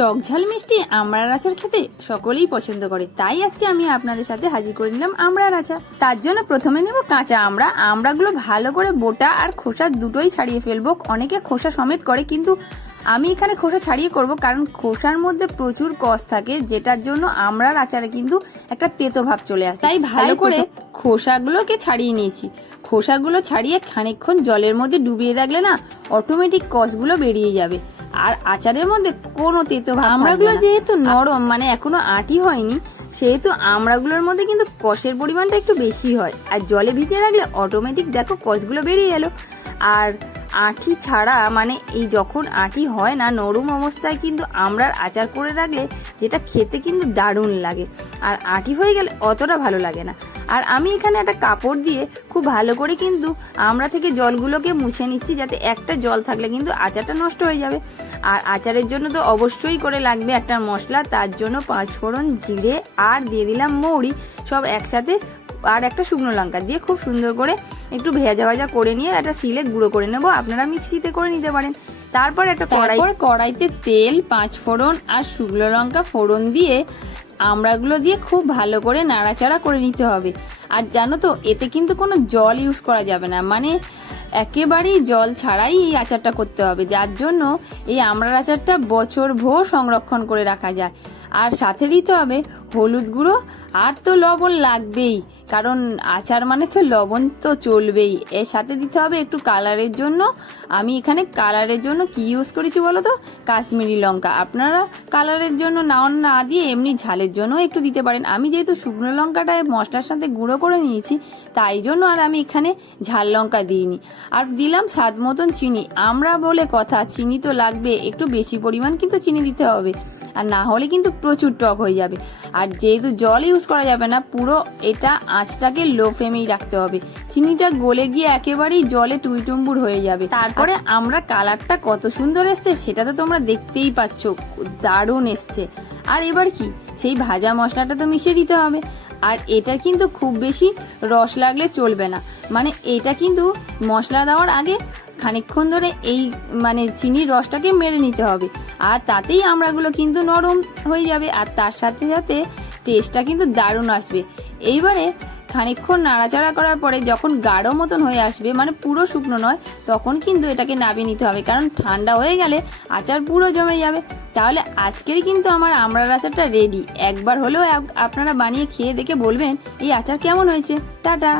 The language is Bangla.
টক ঝাল মিষ্টি আমড়ার আচার খেতে সকলেই পছন্দ করে, তাই আজকে আমি আপনাদের সাথে হাজির করে নিলাম আমড়ার আচার। তার জন্য প্রথমে নেব কাঁচা আমড়া। আমড়াগুলো ভালো করে বোটা আর খোসা দুটোই ছাড়িয়ে ফেলবো। অনেকে খোসা সমেত করে, কিন্তু আমি এখানে খোসা ছাড়িয়ে করব, কারণ খোসার মধ্যে প্রচুর কষ থাকে, যেটার জন্য আমড়ার আচারে কিন্তু একটা তেতো ভাব চলে আসে। তাই ভালো করে খোসাগুলোকে ছাড়িয়ে নিয়েছি। খোসাগুলো ছাড়িয়ে খানিকক্ষণ জলের মধ্যে ডুবিয়ে রাখলে না অটোমেটিক কষগুলো বেরিয়ে যাবে, আর আচারের মধ্যে কোনো তেতো ভাব। আমড়াগুলো যেহেতু নরম, মানে এখনো আটি হয়নি, সেহেতু আমড়াগুলোর মধ্যে কিন্তু কষের পরিমাণটা একটু বেশি হয়। আর জলে ভিজিয়ে রাখলে অটোমেটিক দেখো কষগুলো বেরিয়ে গেল। আর আঁটি ছাড়া, মানে এই যখন আঁটি হয় না, নরম অবস্থায় কিন্তু আমড়ার আচার করে রাখলে যেটা খেতে কিন্তু দারুণ লাগে, আর আঁটি হয়ে গেলে অতটা ভালো লাগে না। আর আমি এখানে একটা কাপড় দিয়ে খুব ভালো করে কিন্তু আমড়া থেকে জলগুলোকে মুছে নিচ্ছি, যাতে একটা জল থাকলে কিন্তু আচারটা নষ্ট হয়ে যাবে। আর আচারের জন্য তো অবশ্যই করে লাগবে একটা মশলা, তার জন্য 5 ফোড়ন, জিরে আর দিয়ে দিলাম মৌরি, সব একসাথে, আর একটা শুকনো লঙ্কা দিয়ে খুব সুন্দর করে একটু ভেজা ভাজা করে নিয়ে একটা শিলে গুঁড়ো করে নেবো। আপনারা মিক্সিতে করে নিতে পারেন। তারপর একটা কড়াইতে তেল, 5 ফোড়ন আর শুকনো লঙ্কা ফোড়ন দিয়ে আমড়াগুলো দিয়ে খুব ভালো করে নাড়াচাড়া করে নিতে হবে। আর জানো তো, এতে কিন্তু কোনো জল ইউজ করা যাবে না, মানে একেবারেই জল ছাড়াই এই আচারটা করতে হবে, যার জন্য এই আমড়ার আচারটা বছর ভোর সংরক্ষণ করে রাখা যায়। আর সাথে দিতে হবে হলুদ গুঁড়ো, আর তো লবণ লাগবেই, কারণ আচার মানে তো লবণ তো চলবেই। এর সাথে দিতে হবে একটু কালারের জন্য। আমি এখানে কালারের জন্য কি ইউজ করেছি বলো তো, কাশ্মীরি লঙ্কা। আপনারা কালারের জন্য না দিয়ে এমনি ঝালের জন্য একটু দিতে পারেন। আমি যেহেতু শুকনো লঙ্কাটা মশলার সাথে গুঁড়ো করে নিয়েছি, তাই জন্য আর আমি এখানে ঝাল লঙ্কা দিইনি। আর দিলাম স্বাদ মতন চিনি। আমরা বলে কথা, চিনি তো লাগবে, একটু বেশি পরিমাণ কিন্তু চিনি দিতে হবে, আর না হলে কিন্তু প্রচুর টক হয়ে যাবে। আর যেহেতু জল ইউজ করা যাবে না, পুরো এটা আঁচটাকে লো ফ্লেমেই রাখতে হবে। চিনিটা গলে গিয়ে একেবারেই জলে টুইটুম্বুর হয়ে যাবে। তারপরে আমরা কালারটা কত সুন্দর এসছে সেটা তো তোমরা দেখতেই পাচ্ছ, দারুণ এসছে। আর এবার কি, সেই ভাজা মশলাটা তো মিশিয়ে দিতে হবে। আর এটা কিন্তু খুব বেশি রস লাগলে চলবে না, মানে এটা কিন্তু মশলা দেওয়ার আগে খানিকক্ষণ ধরে এই মানে চিনির রসটাকে মেরে নিতে হবে, আর তাতেই আমড়াগুলো কিন্তু নরম হয়ে যাবে, আর তার সাথে সাথে টেস্টটা কিন্তু দারুণ আসবে। এইবারে খানিকক্ষণ নাড়াচাড়া করার পরে যখন গাঢ় মতন হয়ে আসবে, মানে পুরো শুকনো নয়, তখন কিন্তু এটাকে নামিয়ে নিতে হবে, কারণ ঠান্ডা হয়ে গেলে আচার পুরো জমে যাবে। তাহলে আজকেরই কিন্তু আমার আমড়ার আচারটা রেডি। একবার হলেও আপনারা বানিয়ে খেয়ে দেখে বলবেন এই আচার কেমন হয়েছে। টাটা।